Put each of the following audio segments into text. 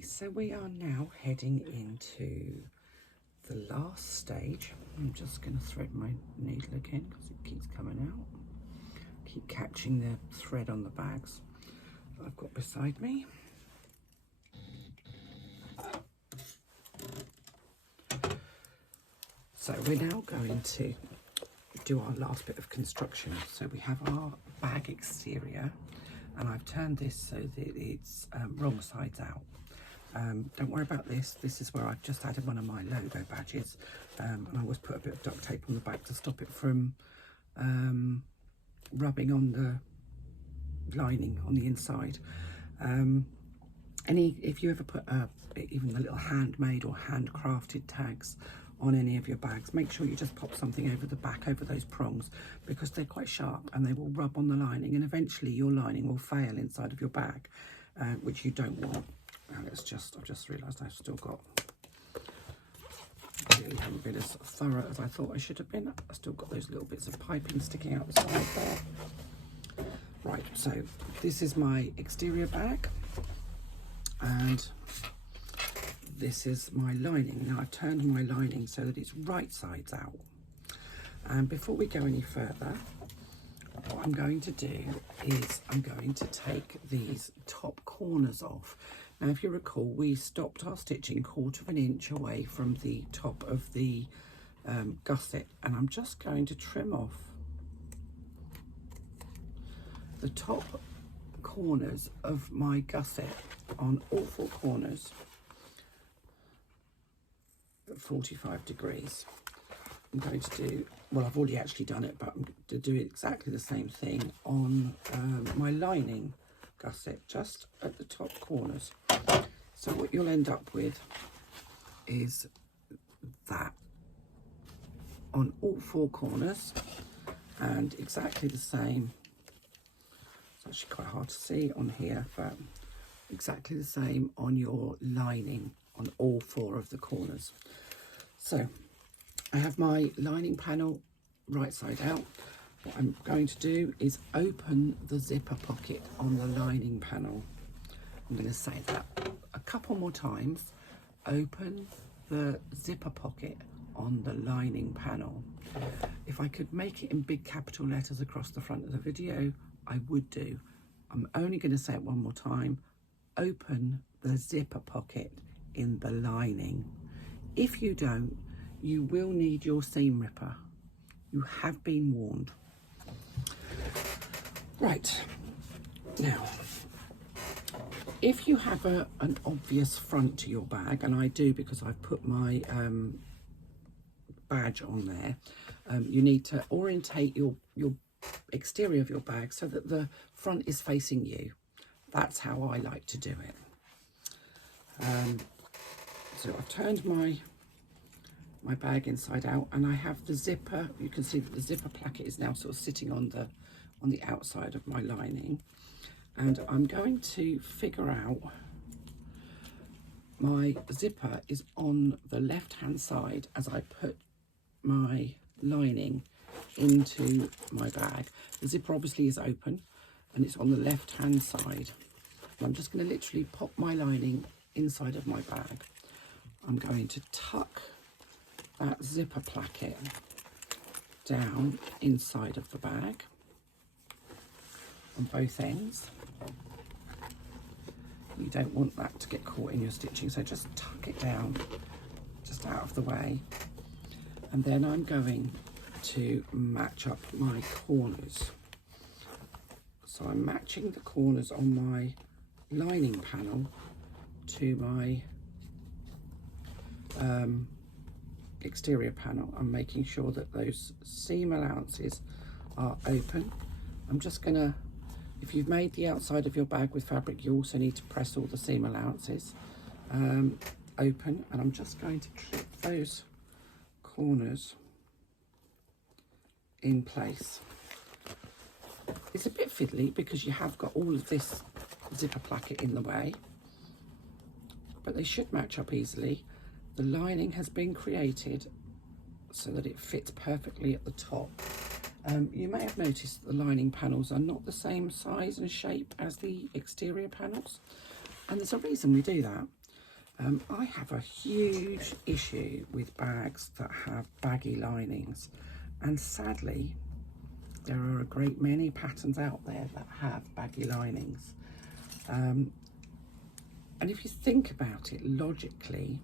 Okay, so we are now heading into the last stage. I'm just going to thread my needle again because it keeps coming out. Keep catching the thread on the bags that I've got beside me. So we're now going to do our last bit of construction. So we have our bag exterior, and I've turned this so that it's wrong sides out. Don't worry about this. This is where I've just added one of my logo badges, and I always put a bit of duct tape on the back to stop it from rubbing on the lining on the inside. If you ever put even the little handmade or handcrafted tags on any of your bags, make sure you just pop something over the back, over those prongs, because they're quite sharp and they will rub on the lining, and eventually your lining will fail inside of your bag, which you don't want. And I've just realised I've still got, I really haven't been as thorough as I thought I should have been. I've still got those little bits of piping sticking out the side there. Right, so this is my exterior bag, and this is my lining. Now I've turned my lining so that it's right sides out. And before we go any further, what I'm going to do is I'm going to take these top corners off. Now, if you recall, we stopped our stitching 1/4 inch away from the top of the gusset, and I'm just going to trim off the top corners of my gusset on all 4 corners at 45 degrees. I'm going to do, well, I've already actually done it, but I'm going to do exactly the same thing on my lining gusset, just at the top corners. So what you'll end up with is that on all 4 corners, and exactly the same. It's actually quite hard to see on here, but exactly the same on your lining on all 4 of the corners. So I have my lining panel right side out. What I'm going to do is open the zipper pocket on the lining panel. I'm going to say that a couple more times. Open the zipper pocket on the lining panel. If I could make it in big capital letters across the front of the video, I would do. I'm only going to say it one more time. Open the zipper pocket in the lining. If you don't, you will need your seam ripper. You have been warned. Right, now, if you have an obvious front to your bag, and I do because I've put my badge on there, you need to orientate your exterior of your bag so that the front is facing you. That's how I like to do it. So I've turned my bag inside out, and I have the zipper. You can see that the zipper placket is now sort of sitting on the outside of my lining, and I'm going to figure out my zipper is on the left hand side as I put my lining into my bag. The zipper obviously is open and it's on the left hand side. And I'm just going to literally pop my lining inside of my bag. I'm going to tuck that zipper placket down inside of the bag on both ends. You don't want that to get caught in your stitching, so just tuck it down just out of the way. And then I'm going to match up my corners. So I'm matching the corners on my lining panel to my exterior panel. I'm making sure that those seam allowances are open. I'm just gonna, if you've made the outside of your bag with fabric, you also need to press all the seam allowances open, and I'm just going to clip those corners in place. It's a bit fiddly because you have got all of this zipper placket in the way, but they should match up easily. The lining has been created so that it fits perfectly at the top. You may have noticed that the lining panels are not the same size and shape as the exterior panels, and there's a reason we do that. I have a huge issue with bags that have baggy linings, and sadly there are a great many patterns out there that have baggy linings. And if you think about it logically,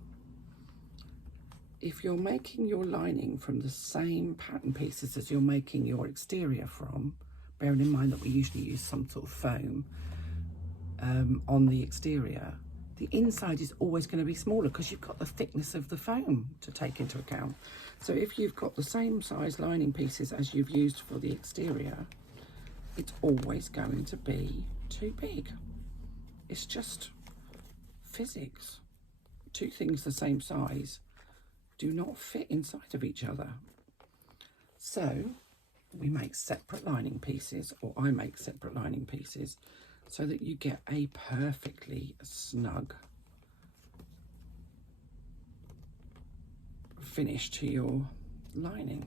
if you're making your lining from the same pattern pieces as you're making your exterior from, bearing in mind that we usually use some sort of foam on the exterior, the inside is always going to be smaller because you've got the thickness of the foam to take into account. So if you've got the same size lining pieces as you've used for the exterior, it's always going to be too big. It's just physics. Two things the same size do not fit inside of each other. So we make separate lining pieces, or I make separate lining pieces, so that you get a perfectly snug finish to your lining.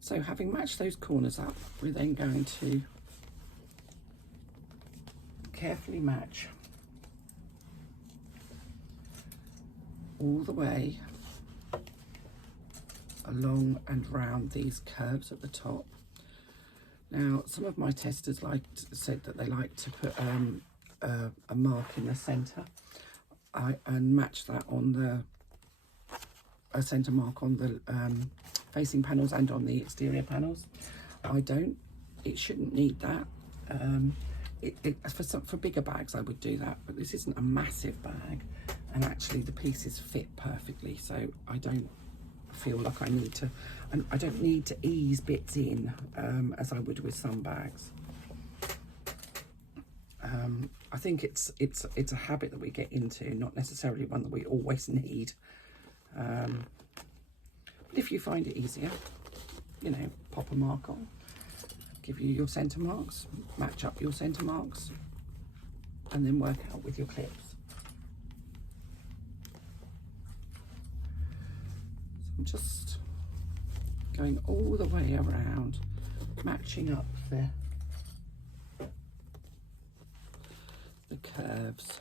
So having matched those corners up, we're then going to carefully match all the way along and round these curves at the top. Now, some of my testers said that they like to put a mark in the centre and match that on a centre mark on the facing panels and on the exterior panels. I don't. It shouldn't need that. For bigger bags I would do that, but this isn't a massive bag, and actually the pieces fit perfectly, so I don't feel like I need to, and I don't need to ease bits in as I would with some bags. I think it's a habit that we get into, not necessarily one that we always need. But if you find it easier, you know, pop a mark on, give you your centre marks, match up your centre marks, and then work out with your clips. I'm just going all the way around, matching up the curves.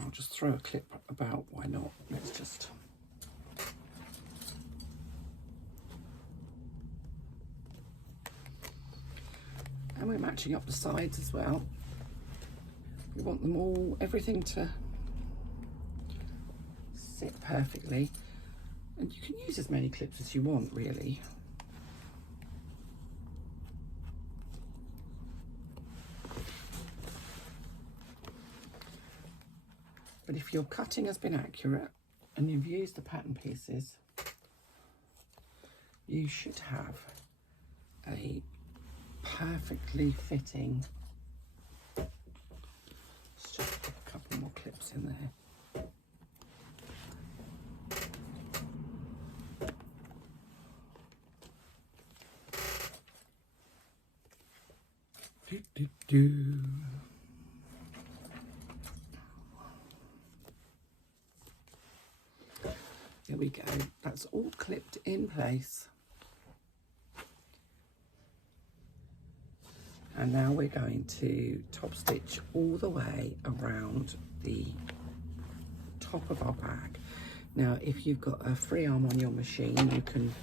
I'll just throw a clip about, why not? Let's just... And we're matching up the sides as well. We want them all, everything to sit perfectly. And you can use as many clips as you want, really. But if your cutting has been accurate and you've used the pattern pieces, you should have a perfectly fitting. Let's just put a couple more clips in there. There we go, that's all clipped in place. And now we're going to top stitch all the way around the top of our bag. Now, if you've got a free arm on your machine, you can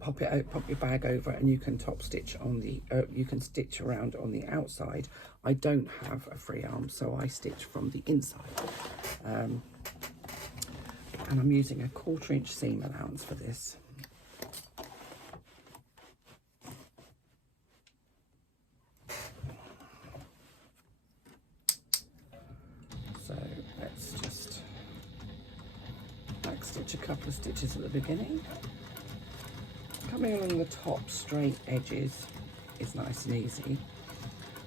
pop your bag over, and you can top stitch on the, you can stitch around on the outside. I don't have a free arm, so I stitch from the inside. And I'm using a 1/4 inch seam allowance for this. So let's just back stitch a couple of stitches at the beginning. Coming along the top straight edges is nice and easy.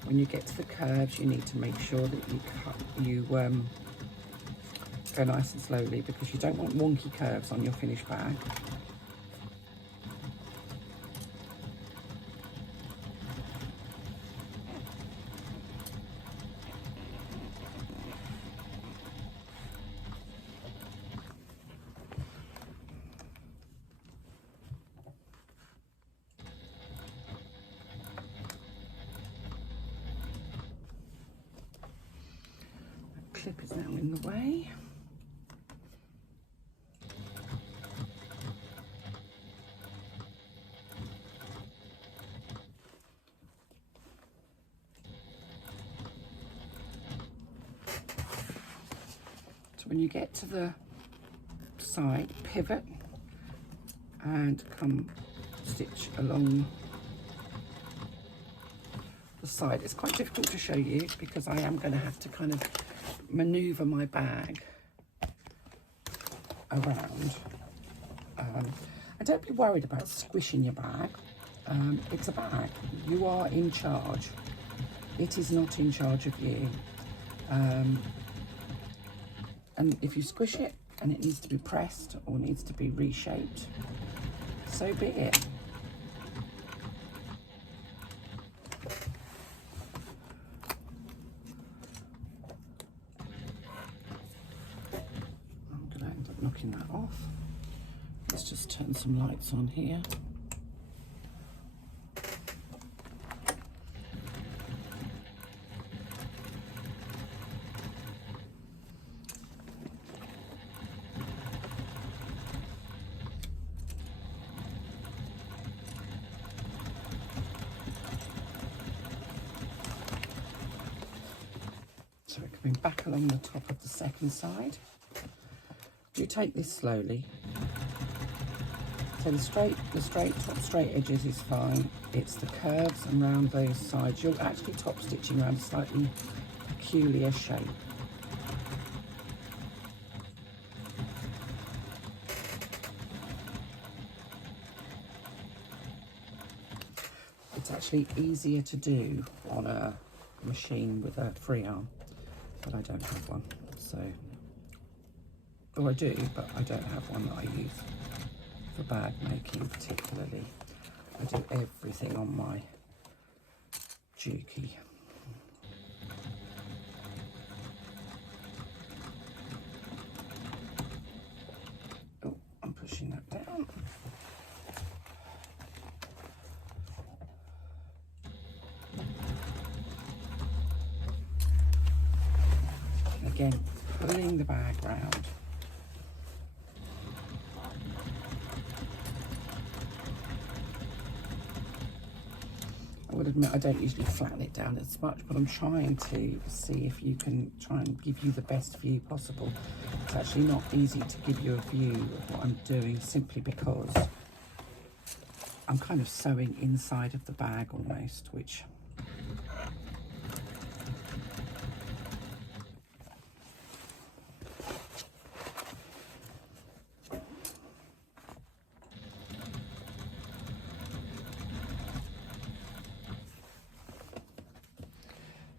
When you get to the curves, you need to make sure that you go nice and slowly, because you don't want wonky curves on your finished bag. clip is now in the way. So when you get to the side, pivot and come stitch along the side. It's quite difficult to show you because I am going to have to kind of maneuver my bag around. And don't be worried about squishing your bag. It's a bag. You are in charge. It is not in charge of you. And if you squish it and it needs to be pressed or needs to be reshaped, so be it. I'm going to end up knocking that off. Let's just turn some lights on here. So we're coming back along the top of the second side. You take this slowly. So the top straight edges is fine. It's the curves around those sides. You're actually top stitching around a slightly peculiar shape. It's actually easier to do on a machine with a free arm, but I don't have one. So, or I do, but I don't have one that I use for bag making particularly. I do everything on my Juki. Oh, I'm pushing that down. Again, pulling the bag round. I would admit I don't usually flatten it down as much, but I'm trying to see if you can try and give you the best view possible. It's actually not easy to give you a view of what I'm doing simply because I'm kind of sewing inside of the bag almost, which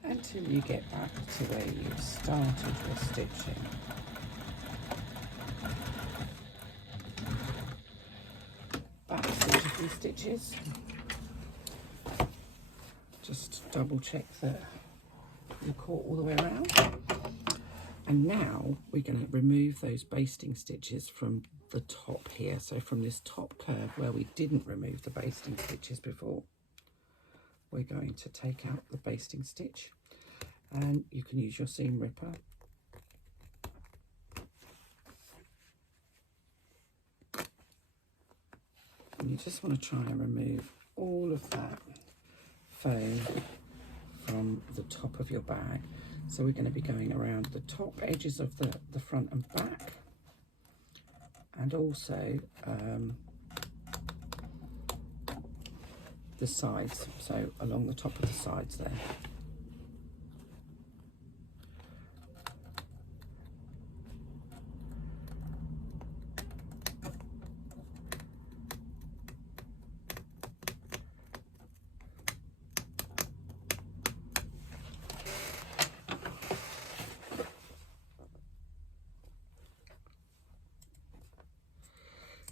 until you get back to where you started your stitching. Back stitch a few stitches. Just double check that you're caught all the way around. And now we're going to remove those basting stitches from the top here. So from this top curve where we didn't remove the basting stitches before, we're going to take out the basting stitch, and you can use your seam ripper. And you just want to try and remove all of that foam from the top of your bag. So we're going to be going around the top edges of the front and back, and also the sides, so along the top of the sides there.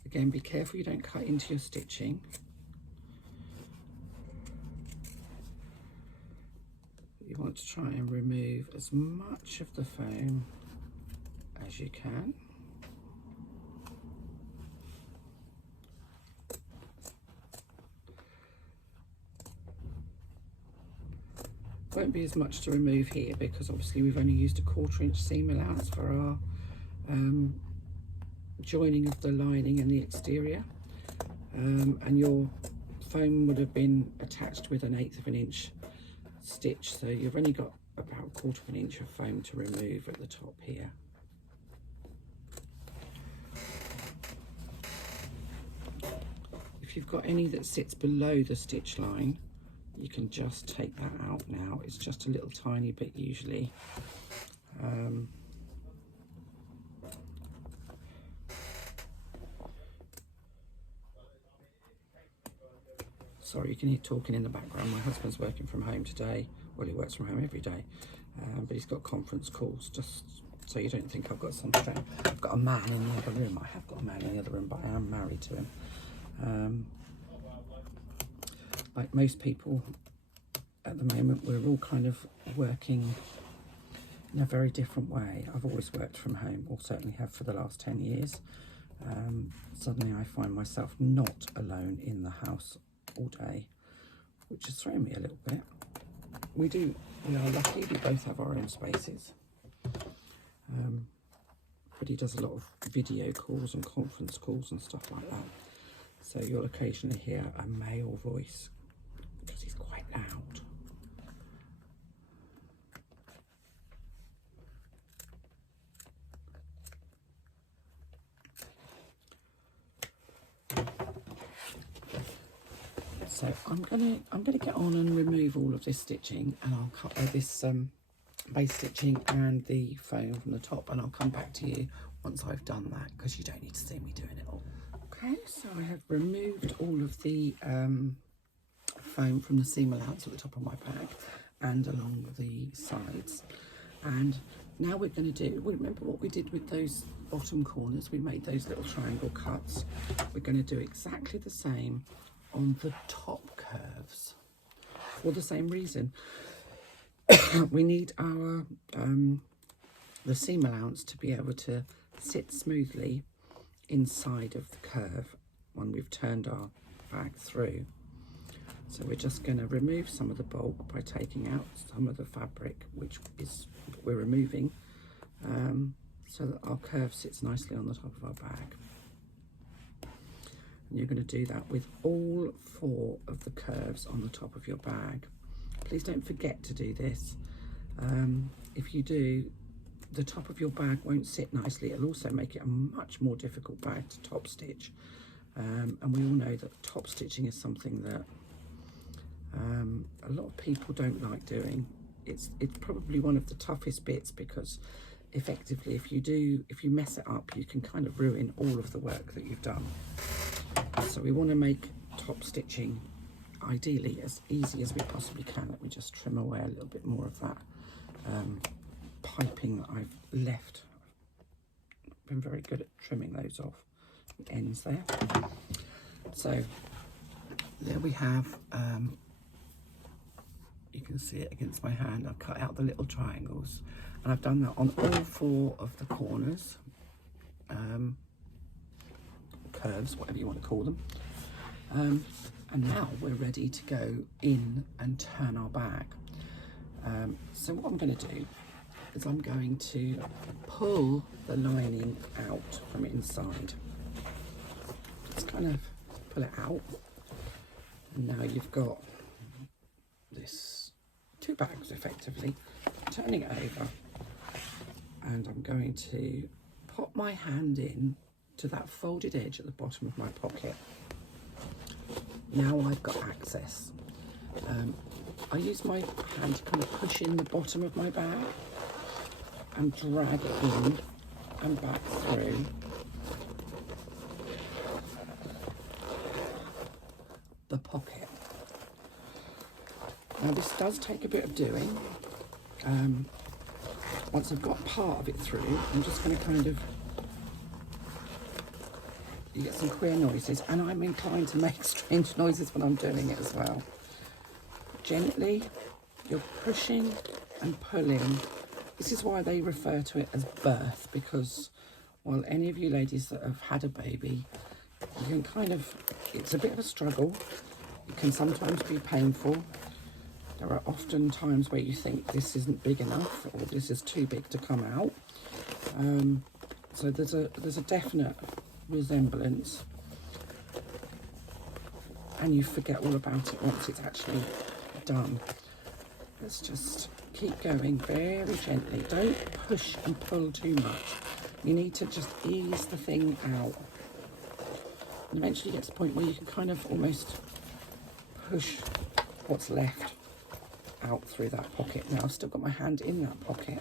Again, be careful you don't cut into your stitching. You want to try and remove as much of the foam as you can. won't be as much to remove here because obviously we've only used a 1/4 inch seam allowance for our joining of the lining and the exterior, and your foam would have been attached with an 1/8 of an inch stitch, so you've only got about 1/4 of an inch of foam to remove at the top here. If you've got any that sits below the stitch line, you can just take that out now. It's just a little tiny bit usually. Sorry, you can hear talking in the background. My husband's working from home today. Well, he works from home every day, but he's got conference calls, just so you don't think I've got some strength. I've got a man in the other room. I have got a man in the other room, but I am married to him. Like most people at the moment, we're all kind of working in a very different way. I've always worked from home, or certainly have for the last 10 years. Suddenly I find myself not alone in the house all day, which has thrown me a little bit. We are lucky, we both have our own spaces. But he does a lot of video calls and conference calls and stuff like that. So you'll occasionally hear a male voice because he's quite loud. So I'm gonna get on and remove all of this stitching, and I'll cut this base stitching and the foam from the top, and I'll come back to you once I've done that, because you don't need to see me doing it all. Okay, so I have removed all of the foam from the seam allowance at the top of my bag and along the sides, and now we're going to do, remember what we did with those bottom corners? We made those little triangle cuts. We're going to do exactly the same on the top curves for the same reason. We need our the seam allowance to be able to sit smoothly inside of the curve when we've turned our bag through. So we're just going to remove some of the bulk by taking out some of the fabric, which is we're removing, so that our curve sits nicely on the top of our bag. And you're going to do that with all 4 of the curves on the top of your bag. Please don't forget to do this. If you do, the top of your bag won't sit nicely. It'll also make it a much more difficult bag to top stitch. And we all know that top stitching is something that a lot of people don't like doing. It's probably one of the toughest bits, because effectively if you mess it up, you can kind of ruin all of the work that you've done. So we want to make top stitching ideally as easy as we possibly can. Let me just trim away a little bit more of that piping that I've left. I've been very good at trimming those off, the ends there. So there we have, you can see it against my hand. I've cut out the little triangles, and I've done that on all 4 of the corners, curves, whatever you want to call them. And now we're ready to go in and turn our bag. So what I'm going to do is I'm going to pull the lining out from inside. Just kind of pull it out. And now you've got this 2 bags effectively. Turning it over, and I'm going to pop my hand in to that folded edge at the bottom of my pocket. Now I've got access. I use my hand to kind of push in the bottom of my bag and drag it in and back through. The pocket. Now this does take a bit of doing. Once I've got part of it through, I'm just going to kind of, you get some queer noises, and I'm inclined to make strange noises when I'm doing it as well. Gently, you're pushing and pulling. This is why they refer to it as birth, because, well, any of you ladies that have had a baby, you can kind of, it's a bit of a struggle. It can sometimes be painful. There are often times where you think this isn't big enough or this is too big to come out. So there's a definite resemblance, and you forget all about it once it's actually done. Let's just keep going very gently. Don't push and pull too much. You need to just ease the thing out. And eventually you get to the point where you can kind of almost push what's left out through that pocket. Now I've still got my hand in that pocket.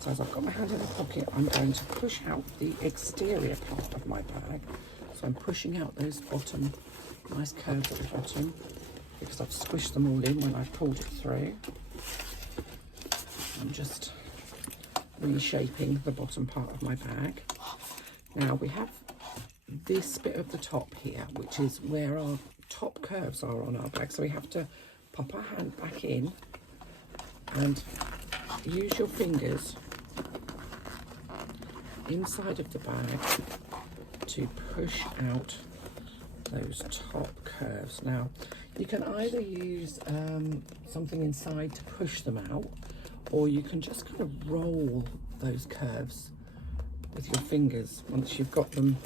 So as I've got my hand in the pocket, I'm going to push out the exterior part of my bag. So I'm pushing out those bottom, nice curves at the bottom, because I've squished them all in when I've pulled it through. I'm just reshaping the bottom part of my bag. Now we have this bit of the top here, which is where our top curves are on our bag. So we have to pop our hand back in and use your fingers inside of the bag to push out those top curves. Now you can either use something inside to push them out, or you can just kind of roll those curves with your fingers once you've got them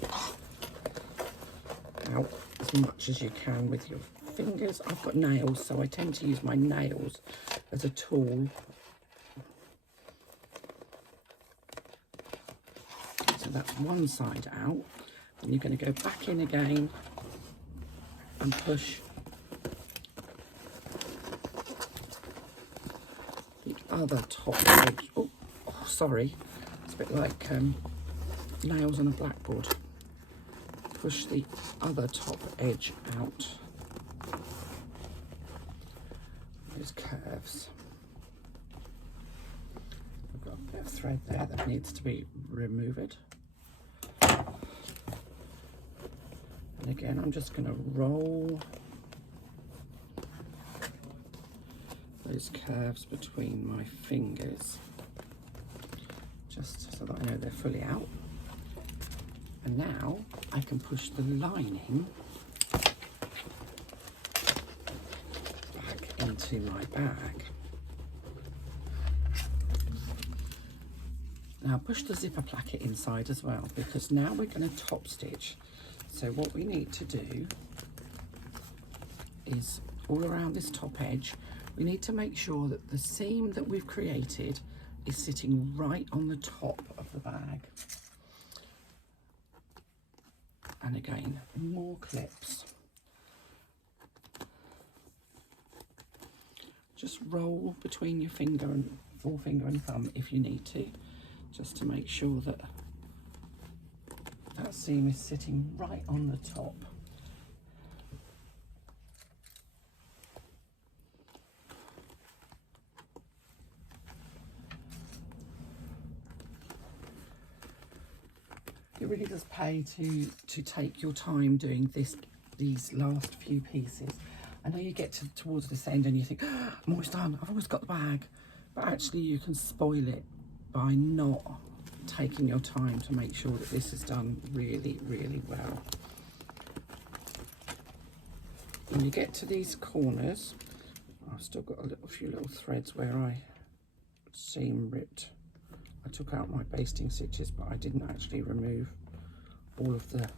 out as much as you can with your fingers. I've got nails, so I tend to use my nails as a tool. So that's one side out, and you're going to go back in again and push the other top edge. Oh, sorry, it's a bit like nails on a blackboard. Push the other top edge out, those curves. I've got a bit of thread there that needs to be removed. And again, I'm just going to roll those curves between my fingers, just so that I know they're fully out. And now I can push the lining back into my bag. Now push the zipper placket inside as well, because now we're going to top stitch. So what we need to do is all around this top edge, we need to make sure that the seam that we've created is sitting right on the top of the bag. And again, more clips. Just roll between your finger and forefinger and thumb if you need to, just to make sure that that seam is sitting right on the top. It really does pay to take your time doing these last few pieces. I know you get towards this end and you think, oh, I'm almost done, I've almost got the bag. But actually you can spoil it by not taking your time to make sure that this is done really, really well. When you get to these corners, I've still got a few little threads where I seam ripped. I took out my basting stitches, but I didn't actually remove all of the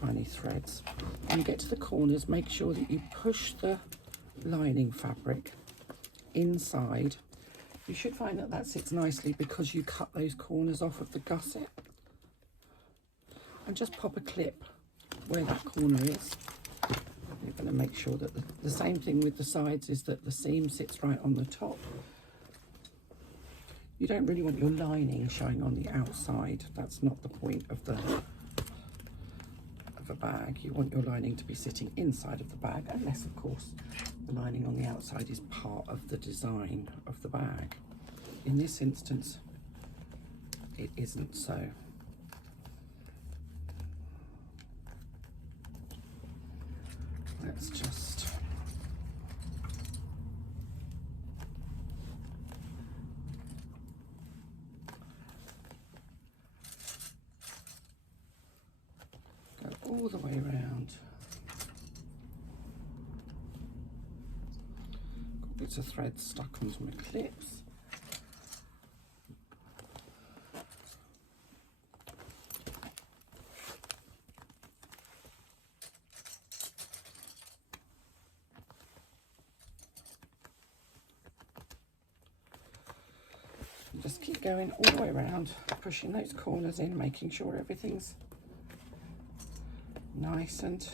tiny threads. When you get to the corners, make sure that you push the lining fabric inside. You should find that that sits nicely because you cut those corners off of the gusset. And just pop a clip where that corner is. You're going to make sure that the same thing with the sides is that the seam sits right on the top. You don't really want your lining showing on the outside. That's not the point of a bag. You want your lining to be sitting inside of the bag, unless of course the lining on the outside is part of the design of the bag. In this instance, it isn't so. Let's just go all the way around. bits of thread stuck onto my clips. Just keep going all the way around, pushing those corners in, making sure everything's nice and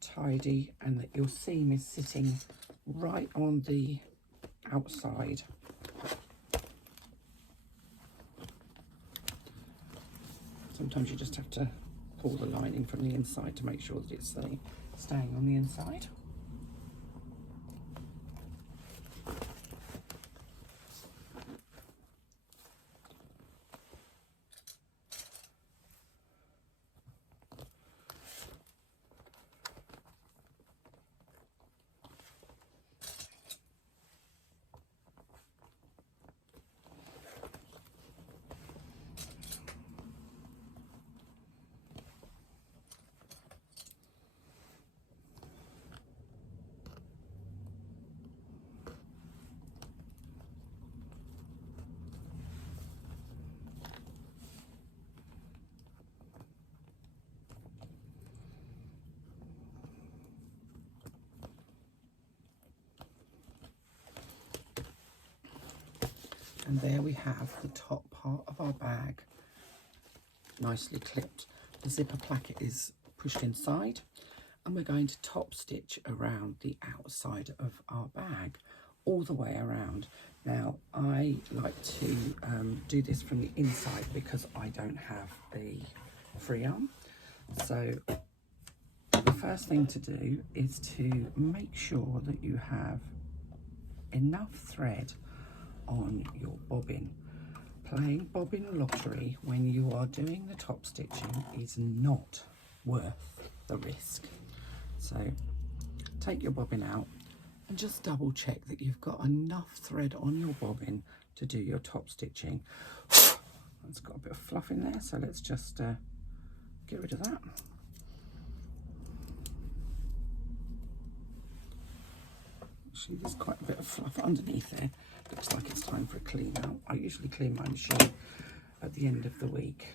tidy and that your seam is sitting right on the outside. Sometimes you just have to pull the lining from the inside to make sure that it's staying on the inside. And there we have the top part of our bag, nicely clipped. The zipper placket is pushed inside, and we're going to top stitch around the outside of our bag, all the way around. Now, I like to do this from the inside because I don't have a free arm. So the first thing to do is to make sure that you have enough thread on your bobbin. Playing bobbin lottery when you are doing the top stitching is not worth the risk. So take your bobbin out and just double check that you've got enough thread on your bobbin to do your top stitching. It's got a bit of fluff in there, so let's just get rid of that. Actually, there's quite a bit of fluff underneath there. Looks like it's time for a clean out. I usually clean my machine at the end of the week.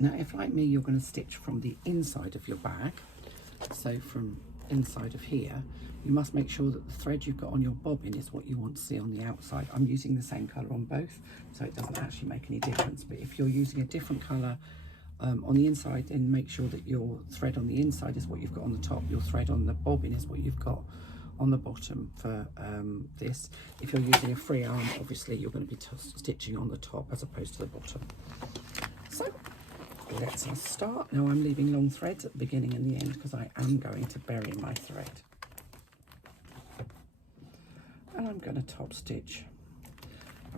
Now, if like me, you're going to stitch from the inside of your bag, so from inside of here, you must make sure that the thread you've got on your bobbin is what you want to see on the outside. I'm using the same colour on both, so it doesn't actually make any difference. But if you're using a different colour on the inside, then make sure that your thread on the inside is what you've got on the top. Your thread on the bobbin is what you've got on the bottom for this. If you're using a free arm, obviously you're going to be stitching on the top as opposed to the bottom. So let's start. Now I'm leaving long threads at the beginning and the end because I am going to bury my thread. And I'm going to top stitch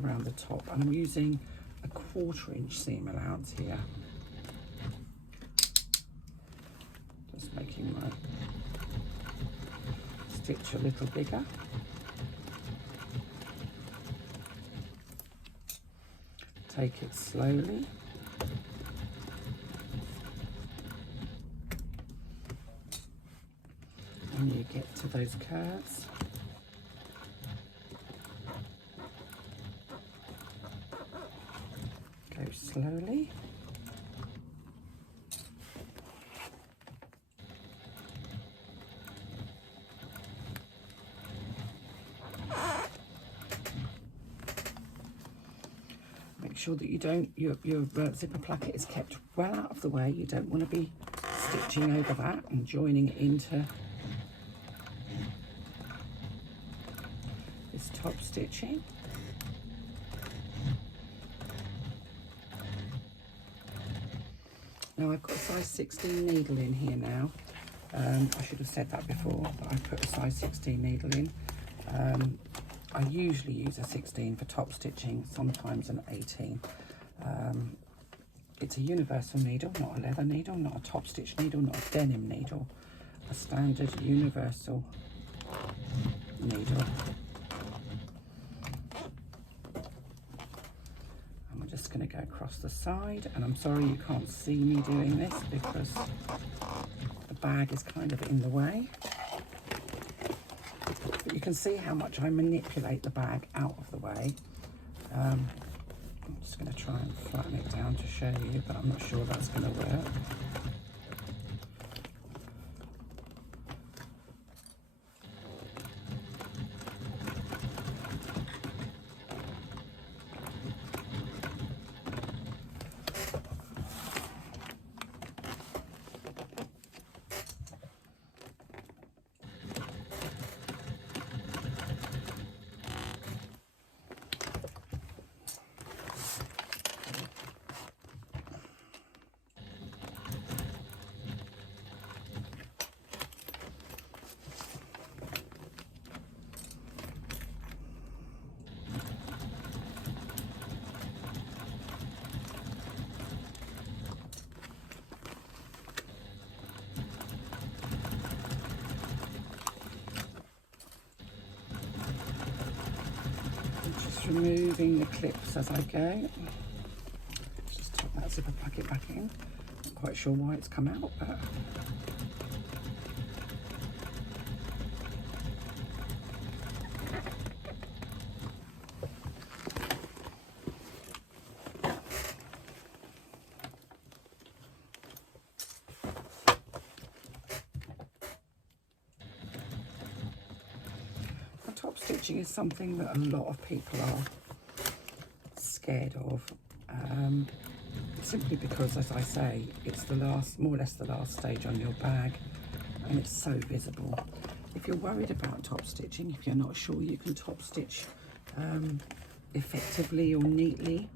around the top, and I'm using a 1/4 inch seam allowance here. Just making my stitch a little bigger. Take it slowly. When you get to those curves, go slowly. Make sure that you don't, your zipper placket is kept well out of the way. You don't want to be stitching over that and joining it into this top stitching. Now I've got a size 16 needle in here now. I should have said that before, but I put a size 16 needle in. I usually use a 16 for top stitching, sometimes an 18. It's a universal needle, not a leather needle, not a top stitch needle, not a denim needle. A standard universal needle. across the side, and I'm sorry you can't see me doing this because the bag is kind of in the way. But you can see how much I manipulate the bag out of the way. I'm just going to try and flatten it down to show you, but I'm not sure that's going to work. Removing the clips as I go. Just tuck that zipper packet back in. Not quite sure why it's come out, but top stitching is something that a lot of people are scared of, simply because, as I say, it's the last, more or less the last stage on your bag, and it's so visible. If you're worried about top stitching, if you're not sure you can top stitch effectively or neatly,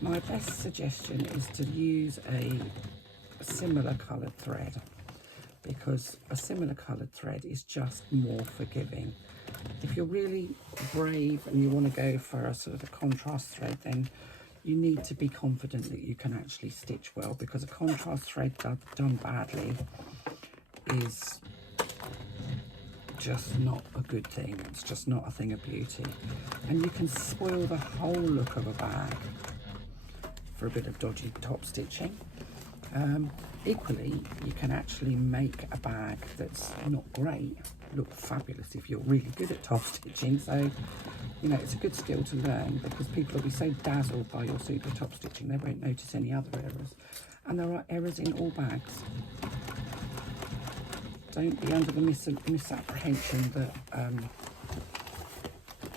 my best suggestion is to use a similar coloured thread, because a similar coloured thread is just more forgiving. If you're really brave and you want to go for a sort of a contrast thread, then you need to be confident that you can actually stitch well, because a contrast thread done badly is just not a good thing. It's just not a thing of beauty, and you can spoil the whole look of a bag for a bit of dodgy top stitching. Equally, you can actually make a bag that's not great look fabulous if you're really good at top stitching. So, you know, it's a good skill to learn, because people will be so dazzled by your super top stitching they won't notice any other errors. And there are errors in all bags. Don't be under the misapprehension that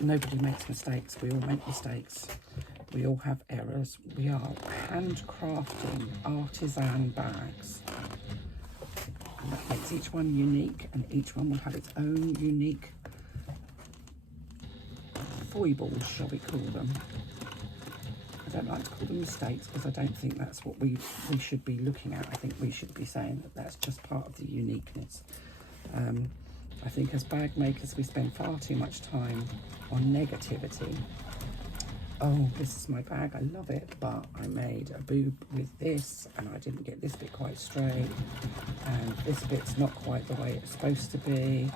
nobody makes mistakes. We all make mistakes. We all have errors. We are handcrafting artisan bags. And that makes each one unique, and each one will have its own unique foibles, shall we call them. I don't like to call them mistakes, because I don't think that's what we should be looking at. I think we should be saying that that's just part of the uniqueness. I think as bag makers we spend far too much time on negativity. Oh, this is my bag, I love it, but I made a boob with this and I didn't get this bit quite straight, and this bit's not quite the way it's supposed to be.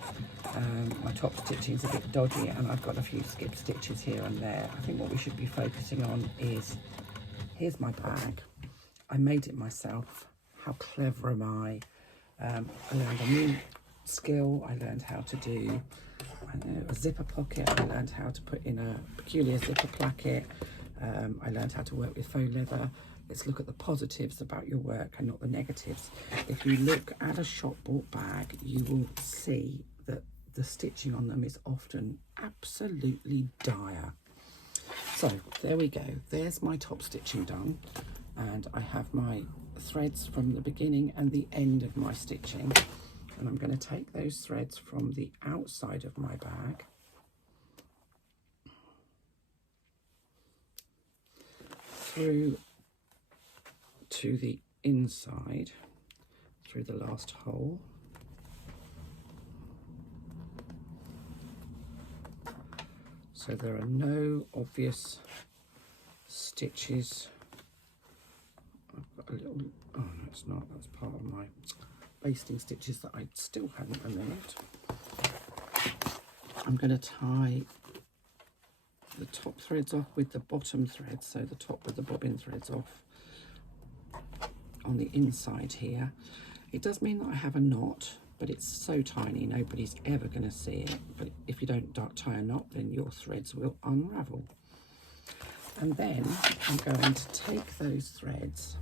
My top stitching's a bit dodgy and I've got a few skip stitches here and there. I think what we should be focusing on is, here's my bag, I made it myself, how clever am I? I learned a new skill. I learned how to do a zipper pocket. I learned how to put in a peculiar zipper placket. I learned how to work with faux leather. Let's look at the positives about your work and not the negatives. If you look at a shop bought bag, you will see that the stitching on them is often absolutely dire. So there we go, there's my top stitching done, and I have my threads from the beginning and the end of my stitching, and I'm going to take those threads from the outside of my bag through to the inside through the last hole, so there are no obvious stitches. I've got a little, oh no it's not, that's part of my basting stitches that I still haven't removed. I'm going to tie the top threads off with the bottom threads, so the top with the bobbin threads off on the inside here. It does mean that I have a knot, but it's so tiny nobody's ever going to see it. But if you don't tie a knot, then your threads will unravel. And then I'm going to take those threads,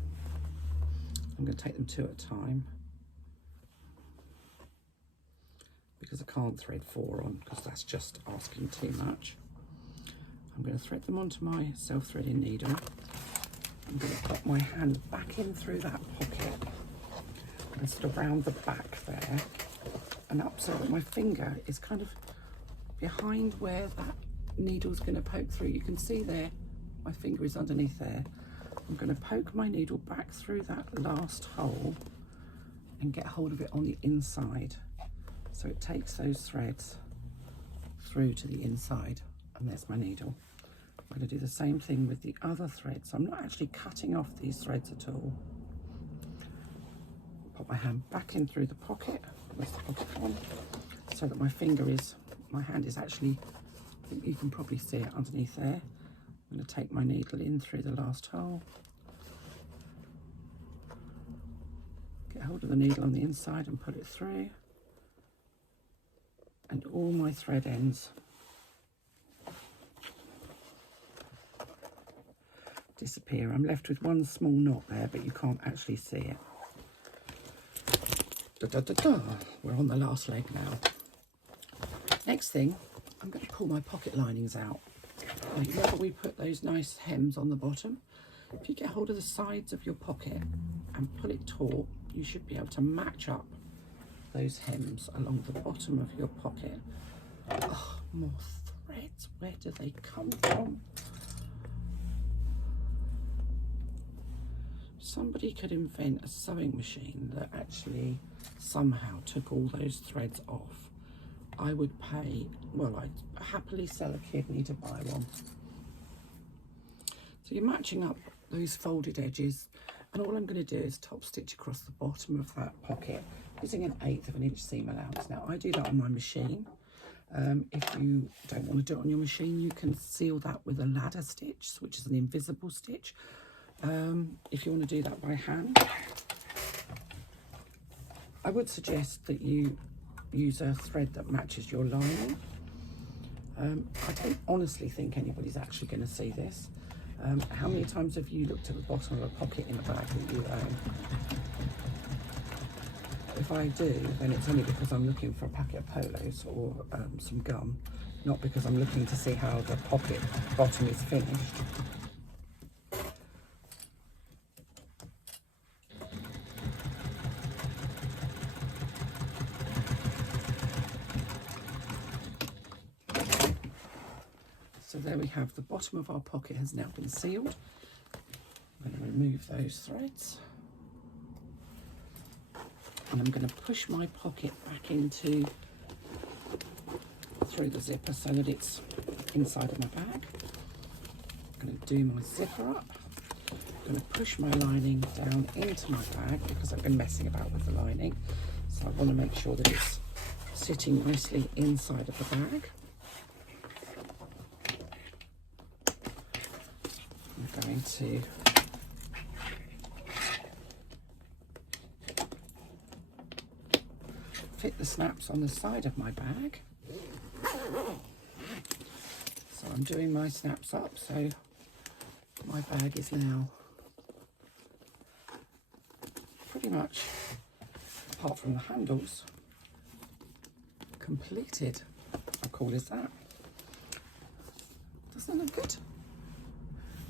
I'm going to take them 2 at a time, because I can't thread 4 on, because that's just asking too much. I'm going to thread them onto my self-threading needle. I'm going to put my hand back in through that pocket and sort of round the back there and up, so that my finger is kind of behind where that needle's going to poke through. You can see there, my finger is underneath there. I'm going to poke my needle back through that last hole and get hold of it on the inside, so it takes those threads through to the inside. And there's my needle. I'm going to do the same thing with the other threads. I'm not actually cutting off these threads at all. Put my hand back in through the pocket, where's the pocket on, so that my hand is actually, I think you can probably see it underneath there. I'm going to take my needle in through the last hole, get hold of the needle on the inside and put it through, and all my thread ends disappear. I'm left with one small knot there, but you can't actually see it. We're on the last leg now. Next thing, I'm going to pull my pocket linings out. Now, you remember we put those nice hems on the bottom? If you get hold of the sides of your pocket and pull it taut, you should be able to match up those hems along the bottom of your pocket. Oh, more threads. Where do they come from? Somebody could invent a sewing machine that actually somehow took all those threads off. I would pay, well, I'd happily sell a kidney to buy one. So you're matching up those folded edges, and all I'm going to do is top stitch across the bottom of that pocket using 1/8 of an inch seam allowance. Now, I do that on my machine. If you don't want to do it on your machine, you can seal that with a ladder stitch, which is an invisible stitch. If you want to do that by hand, I would suggest that you use a thread that matches your lining. I don't honestly think anybody's actually going to see this. How many times have you looked at the bottom of a pocket in a bag that you own? If I do, then it's only because I'm looking for a packet of polos or some gum, not because I'm looking to see how the pocket bottom is finished. So there we have, the bottom of our pocket has now been sealed. I'm going to remove those threads. And I'm going to push my pocket back into, through the zipper so that it's inside of my bag. I'm going to do my zipper up. I'm going to push my lining down into my bag because I've been messing about with the lining. So I want to make sure that it's sitting nicely inside of the bag. I'm going to fit the snaps on the side of my bag. So I'm doing my snaps up, so my bag is now pretty much, apart from the handles, completed. How cool is that? Doesn't that look good?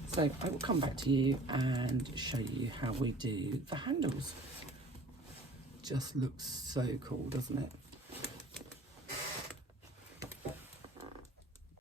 So I will come back to you and show you how we do the handles. Just looks so cool, doesn't it?